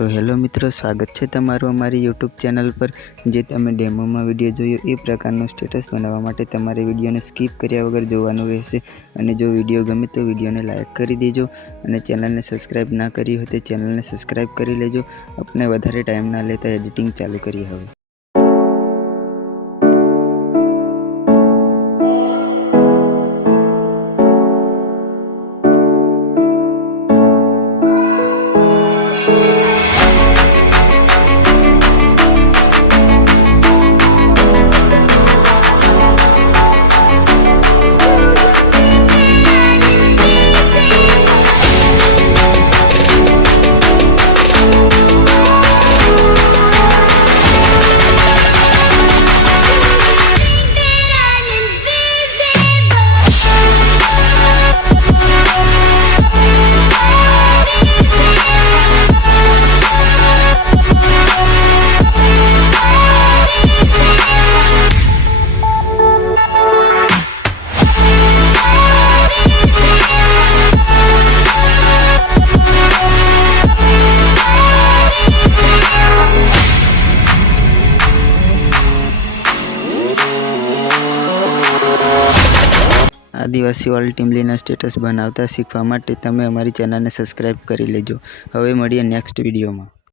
So hello मित्रों, स्वागत है तमारू अमारी यूट्यूब चैनल पर। जे तमे डेमो में विडियो जोयो ए प्रकारनो स्टेटस बनावा माटे तमारे विडियो ने स्कीप कर्या वगर जोवानुं रहेशे। अने जो विडियो गमे तो विडियो ने लाइक करी देजो अने चेनल ने सब्सक्राइब ना करी हो तो चेनल ने सब्सक्राइब करी लेजो। अपने वधारे टाइम ना लेता एडिटिंग चालू करी हवे। आदिवासी वाली टीमलीना स्टेटस बनावता शीखवा माटे तमे अमारी चेनल ने सब्सक्राइब करी लेजो। हवे मळीए नेक्स्ट विडियो में।